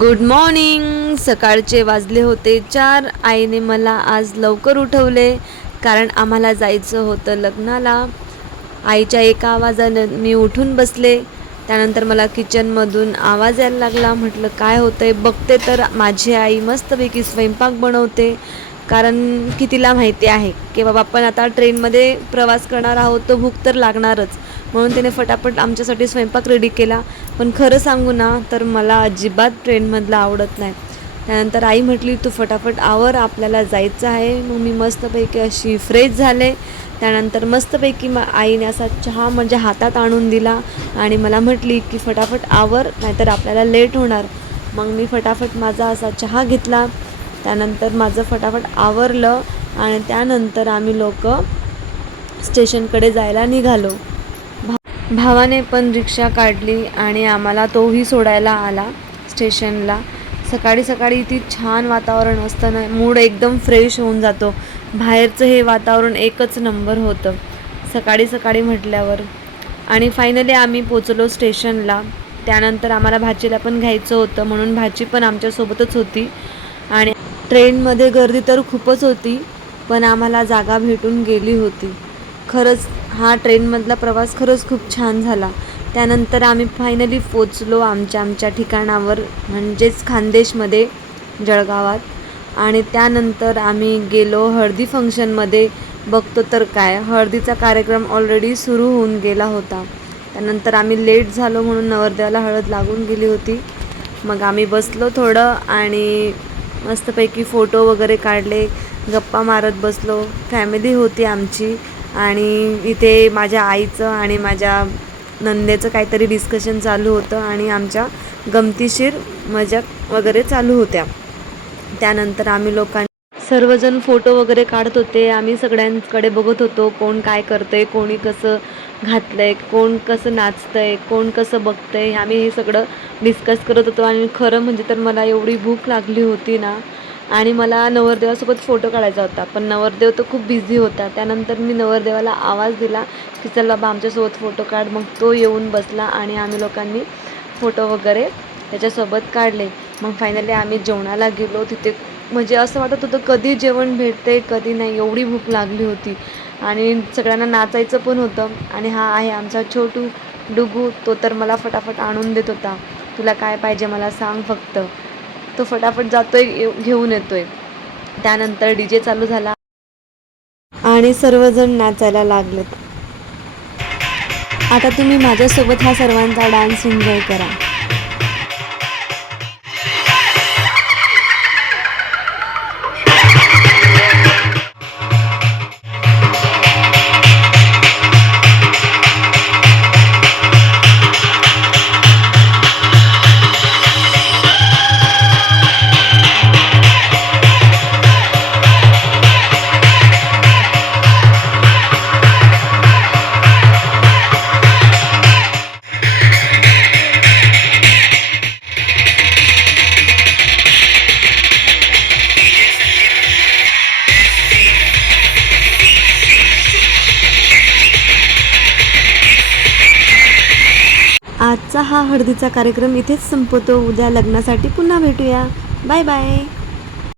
Good morning. सकाळचे वाजले होते 4. आईने मला आज लवकर उठवले कारण आम्हाला जायचं होतं लग्नाला. आईच्या एका आवाजानं मी उठून बसले. त्यानंतर मला किचनमधून आवाज यायला लागला. म्हटलं काय होतंय बघते तर माझी आई मस्तपैकी स्वयंपाक बनवते. कारण की तिला माहिती आहे की बाबा आपण आता ट्रेनमध्ये प्रवास करणार आहोत, तर भूक तर लागणारच. म्हणून तिने फटाफट आमच्यासाठी स्वयंपाक रेडी केला. पण खरं सांगू ना तर मला अजिबात ट्रेनमधलं आवडत नाही. त्यानंतर आई म्हटली तू फटाफट आवर, आपल्याला जायचं आहे. मग मी मस्तपैकी अशी फ्रेश झाले. त्यानंतर मस्तपैकी आईने असा चहा म्हणजे हातात आणून दिला आणि मला म्हटली की फटाफट आवर, नाहीतर आपल्याला लेट होणार. मग मी फटाफट माझा असा चहा घेतला. त्यानंतर माझं फटाफट आवरलं आणि त्यानंतर आम्ही लोक स्टेशनकडे जायला निघालो. भावाने पण रिक्षा काढली आणि आम्हाला तोही सोडायला आला स्टेशनला. सकाळी सकाळी ती छान वातावरण असतं ना, मूड एकदम फ्रेश होऊन जातो. बाहेरचं हे वातावरण एकच नंबर होतं सकाळी सकाळी म्हटल्यावर. आणि फायनली आम्ही पोचलो स्टेशनला. त्यानंतर आम्हाला भाचीला पण घ्यायचं होतं, म्हणून भाची पण आमच्यासोबतच होती. आणि ट्रेनमध्ये गर्दी तर खूपच होती, पण आम्हाला जागा भेटून गेली होती. खरंच हा ट्रेनमधला प्रवास खरंच खूप छान झाला. त्यानंतर आम्ही फायनली पोचलो आमच्या ठिकाणावर, म्हणजेच खानदेशमध्ये, जळगावात. आणि त्यानंतर आम्ही गेलो हळदी फंक्शनमध्ये. बघतो तर काय, हळदीचा कार्यक्रम ऑलरेडी सुरू होऊन गेला होता. त्यानंतर आम्ही लेट झालो म्हणून नवरदेवाला हळद लागून गेली होती. मग आम्ही बसलो थोडं आणि मस्तपैकी फोटो वगैरे काढले, गप्पा मारत बसलो. फॅमिली होती आमची. आणि इथे माझ्या आईचं आणि माझ्या नंदेचं काहीतरी डिस्कशन चालू होतं आणि आमच्या गमतीशीर मजा वगैरे चालू होत्या. त्यानंतर आम्ही सर्वजण फोटो वगैरे काढत होते. आम्ही सगळ्यांकडे बघत होतो, कोण काय करतंय, कोणी कसं घातलंय, कोण कसं नाचतंय, कोण कसं बघतंय. आम्ही हे सगळं डिस्कस करत होतो. आणि खरं म्हणजे तर मला एवढी भूक लागली होती ना, आणि मला नवरदेवासोबत फोटो काढायचा होता, पण नवरदेव तर खूप बिझी होता. त्यानंतर मी नवरदेवाला आवाज दिला की चल बाबा आमच्यासोबत फोटो काढ. मग तो येऊन बसला आणि आम्ही लोकांनी फोटो वगैरे त्याच्यासोबत काढले. मग फायनली आम्ही जेवणाला गेलो. तिथे म्हणजे असं वाटत होतं कधी जेवण भेटते कधी नाही, एवढी भूक लागली होती. आणि सगळ्यांना नाचायचं पण होतं. आणि हा आहे आमचा छोटू डुगू, तो तर मला फटाफट आणून देत होता. तुला काय पाहिजे मला सांग फक्त. तो फटाफट जातोय, घेऊन येतोय. त्यानंतर DJ चालू झाला आणि सर्वजण नाचायला लागलेत. आता तुम्ही माझ्यासोबत हा सर्वांचा डान्स एन्जॉय करा. आजचा हा हळदीचा कार्यक्रम इथेच संपतो. उद्या लग्नासाठी पुन्हा भेटूया. Bye bye.